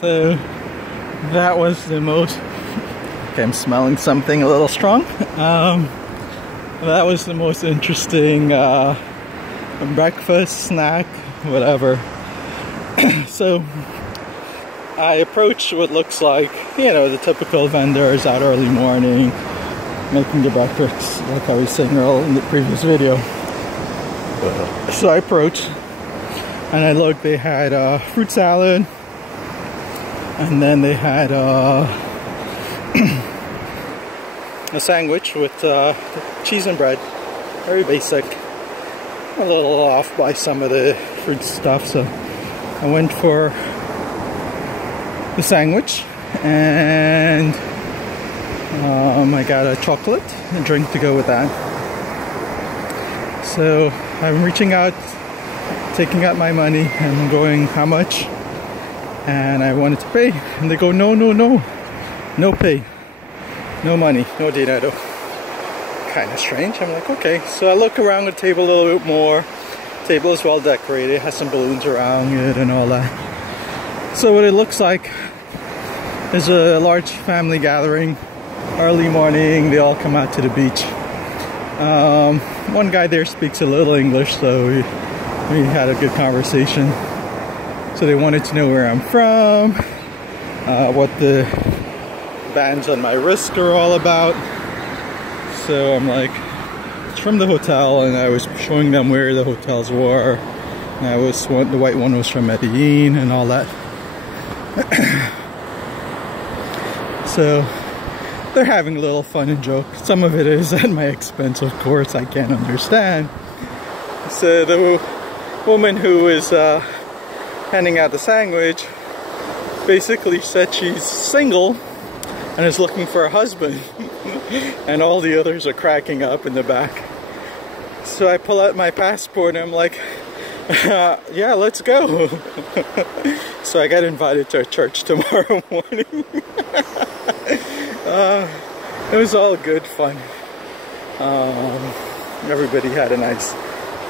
So that was the most, okay, I'm smelling something a little strong. That was the most interesting breakfast, snack, whatever. So I approached what looks like, you know, the typical vendors at early morning, making the breakfast, like I was saying earlier in the previous video. So I approached and I looked, they had fruit salad, and then they had a sandwich with cheese and bread. Very basic. A little off by some of the fruit stuff, so I went for the sandwich, and I got a chocolate, a drink to go with that. So I'm reaching out, taking out my money, and I'm going, how much? And I wanted to pay, and they go, no, no, no, no pay, no money, no dinero. Kind of strange. I'm like, okay. So I look around the table a little bit more. The table is well decorated, has some balloons around it and all that. So what it looks like is a large family gathering, early morning. They all come out to the beach. One guy there speaks a little English, so we had a good conversation. So they wanted to know where I'm from, what the bands on my wrist are all about. So I'm like, it's from the hotel, and I was showing them where the hotels were. And the white one was from Medellin and all that. So they're having a little fun and joke. Some of it is at my expense, of course. I can't understand. So the woman who was handing out the sandwich basically said she's single and is looking for a husband. And all the others are cracking up in the back. So I pull out my passport and I'm like, yeah, let's go. So I got invited to a church tomorrow morning. It was all good fun. Everybody had a nice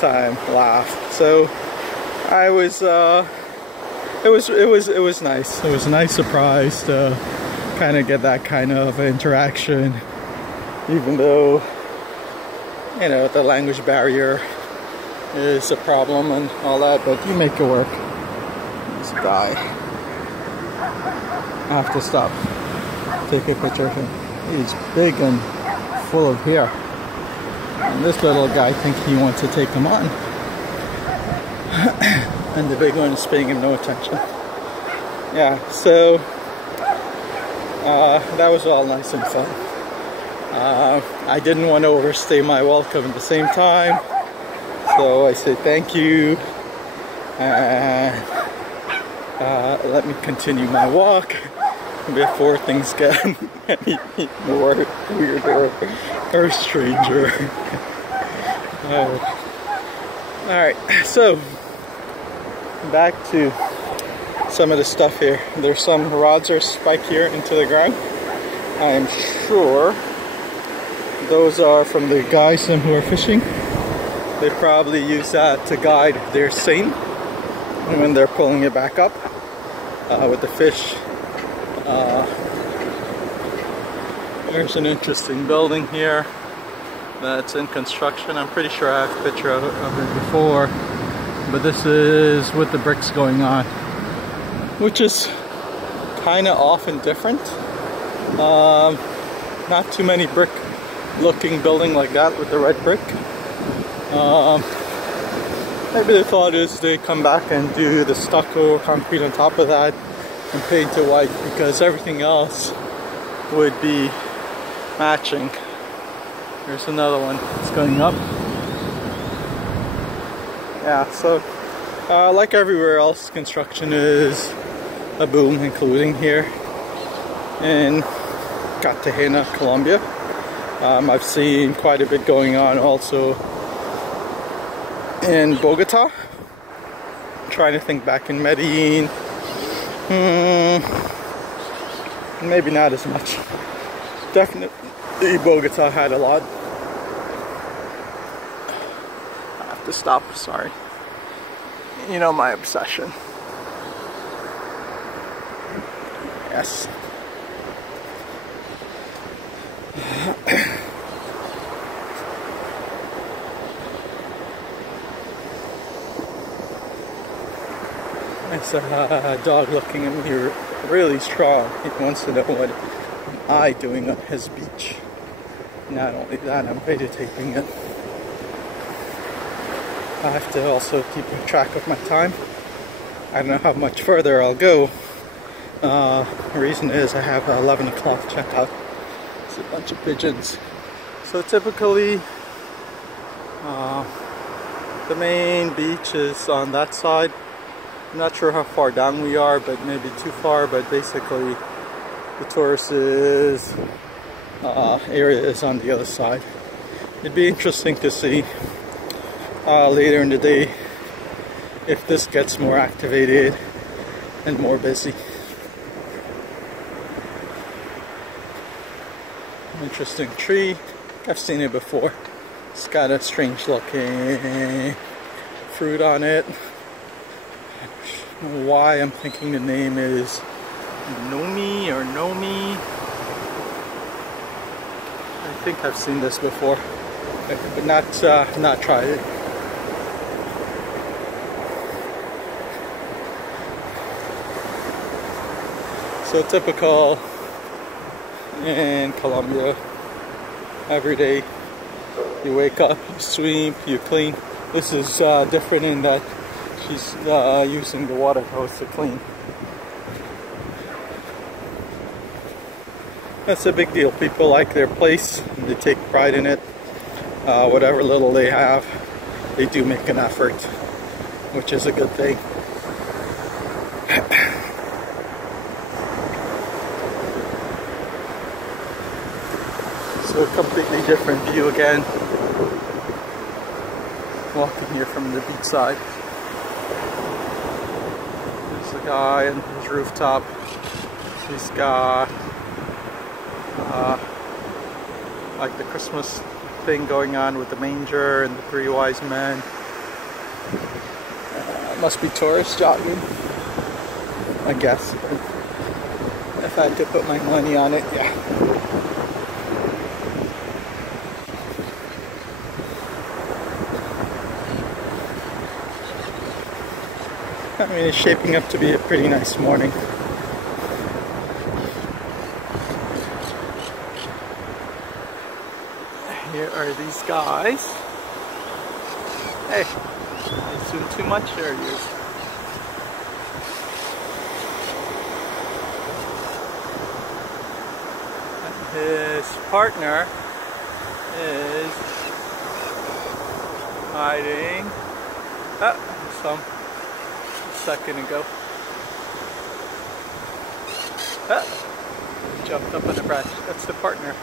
time, laughed. So I was, it was nice. It was a nice surprise to kind of get that kind of interaction, even though, you know, the language barrier is a problem and all that, but you make it work. This guy, I have to stop, take a picture of him. He's big and full of hair, and this little guy thinks he wants to take him on, and the big one is paying him no attention. Yeah, so that was all nice and fun. I didn't want to overstay my welcome at the same time, so I said thank you, and let me continue my walk before things get any more weirder or stranger. Alright, so back to some of the stuff here. There's some rods are spiked here into the ground. I am sure those are from the guys who are fishing. They probably use that to guide their seine when they're pulling it back up with the fish. There's an interesting building here that's in construction. I'm pretty sure I have a picture of it before, but this is with the bricks going on, which is kind of off and different. Not too many brick looking building like that with the red brick. Maybe the thought is they come back and do the stucco or concrete on top of that and paint it white, because everything else would be matching. There's another one that's going up. Yeah, so like everywhere else, construction is a boom, including here in Cartagena, Colombia. I've seen quite a bit going on also in Bogota. I'm trying to think, back in Medellin. Maybe not as much. Definitely Bogota had a lot. I have to stop, sorry. You know my obsession. guess. It's a dog looking at me really strong. He wants to know what I'm doing on his beach. Not only that, I'm videotaping it. I have to also keep track of my time. I don't know how much further I'll go. The reason is I have 11 o'clock checkout. It's a bunch of pigeons. So typically, the main beach is on that side. I'm not sure how far down we are, but maybe too far. But basically, the tourist area is on the other side. It'd be interesting to see later in the day if this gets more activated and more busy. Interesting tree. I've seen it before. It's got a strange looking fruit on it. I don't know why I'm thinking the name is Nomi or Nomi. I think I've seen this before, but not tried it. So typical in Colombia, every day you wake up, you sweep, you clean. This is different in that she's using the water hose to clean. That's a big deal. People like their place, they take pride in it. Whatever little they have, they do make an effort, which is a good thing. So a completely different view again. Walking here from the beach side. There's a guy on his rooftop. He's got like the Christmas thing going on with the manger and the 3 wise men. Must be tourists jogging, I guess. If I had to put my money on it, yeah. I mean, it's shaping up to be a pretty nice morning. Here are these guys. Hey, I zoom too much or you? And his partner is hiding. Some second ago. Jumped up on the branch. That's the partner.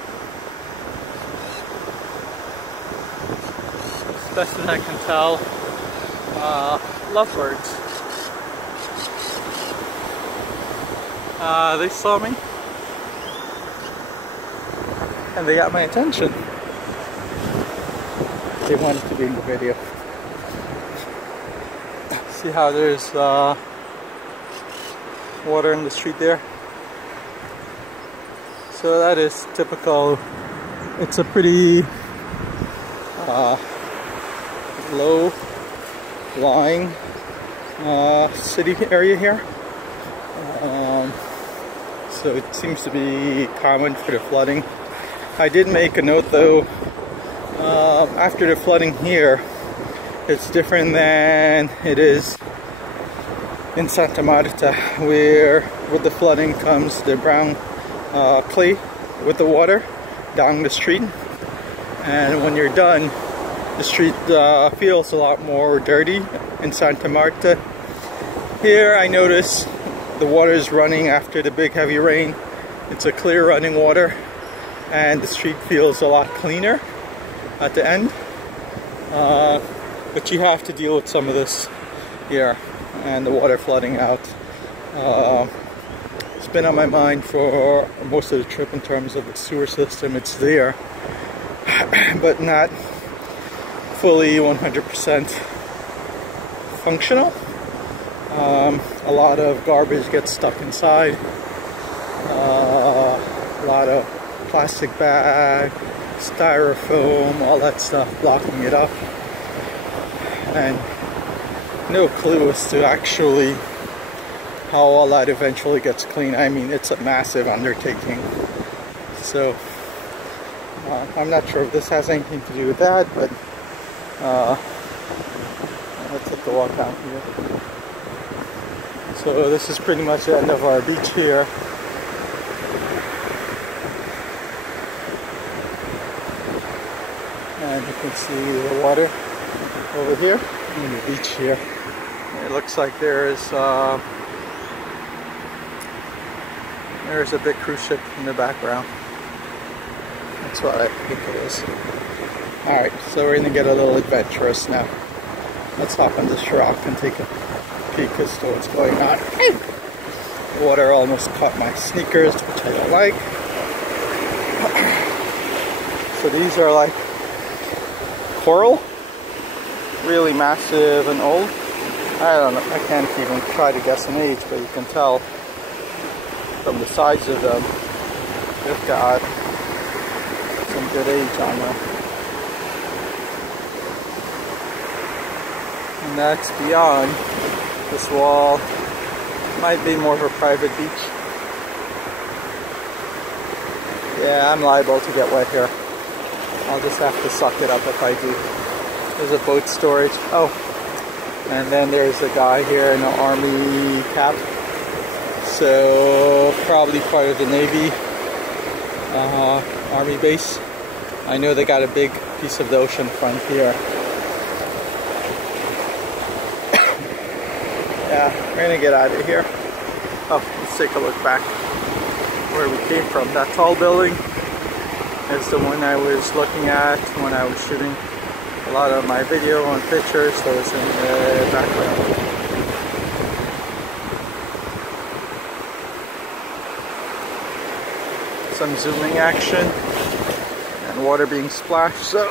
As best as I can tell, lovebirds. They saw me and they got my attention. They wanted to be in the video. See how there's water in the street there? So that is typical. It's a pretty low lying city area here. So it seems to be common for the flooding. I did make a note though, after the flooding here, it's different than it is in Santa Marta, where with the flooding comes the brown clay with the water down the street, and when you're done, the street feels a lot more dirty in Santa Marta. Here I notice the water is running after the big heavy rain. It's a clear running water and the street feels a lot cleaner at the end. But you have to deal with some of this here and the water flooding out. It's been on my mind for most of the trip in terms of the sewer system. It's there, but not fully 100% functional. A lot of garbage gets stuck inside. A lot of plastic bag, styrofoam, all that stuff blocking it up. And no clue as to actually how all that eventually gets cleaned. I mean, it's a massive undertaking. So I'm not sure if this has anything to do with that, but let's take a walk down here. So this is pretty much the end of our beach here. And you can see the water over here and the beach here. It looks like there's a big cruise ship in the background. That's what I think it is. Alright, so we're going to get a little adventurous now. Let's hop on this rock and take a peek as to what's going on. The water almost caught my sneakers, which I don't like. So these are like coral, really massive and old. I don't know, I can't even try to guess an age, but you can tell from the size of them, they've got some good age on them. And that's beyond this wall. Might be more of a private beach. Yeah, I'm liable to get wet here. I'll just have to suck it up if I do. There's a boat storage. Oh, and then there's a guy here in an army cap. So probably part of the Navy army base. I know they got a big piece of the ocean front here. Yeah, we're gonna get out of here. Oh, let's take a look back where we came from. That tall building is the one I was looking at when I was shooting a lot of my video and pictures. Those in the background. Some zooming action and water being splashed, so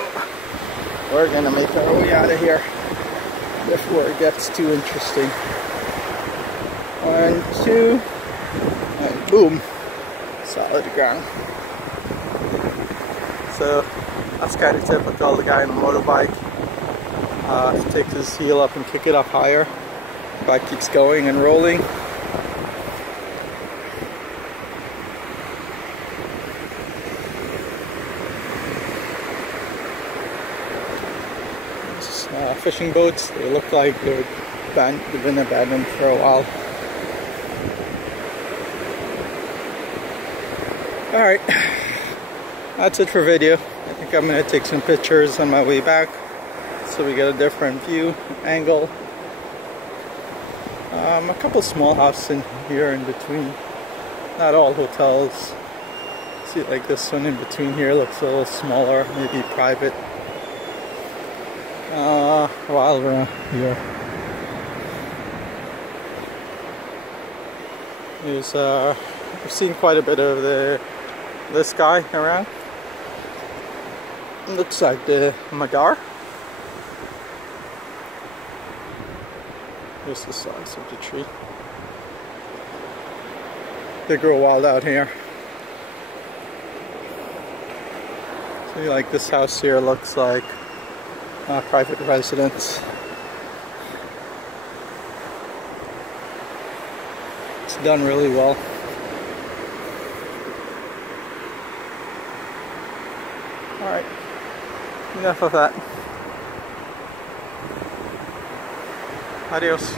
we're gonna make our way out of here before it gets too interesting. 1, 2, and boom, solid ground. So that's kind of typical. The guy on the motorbike takes his heel up and kick it up higher. The bike keeps going and rolling. Fishing boats. They look like they've been abandoned for a while. Alright, that's it for video. I think I'm going to take some pictures on my way back so we get a different view, angle. A couple small houses in here in between. Not all hotels. See, like this one in between here looks a little smaller, maybe private. While we're here, we've seen quite a bit of this guy around. It looks like the Magar. Here's the size of the tree. They grow wild out here. See, like this house here looks like private residence. It's done really well. Alright, enough of that. Adios.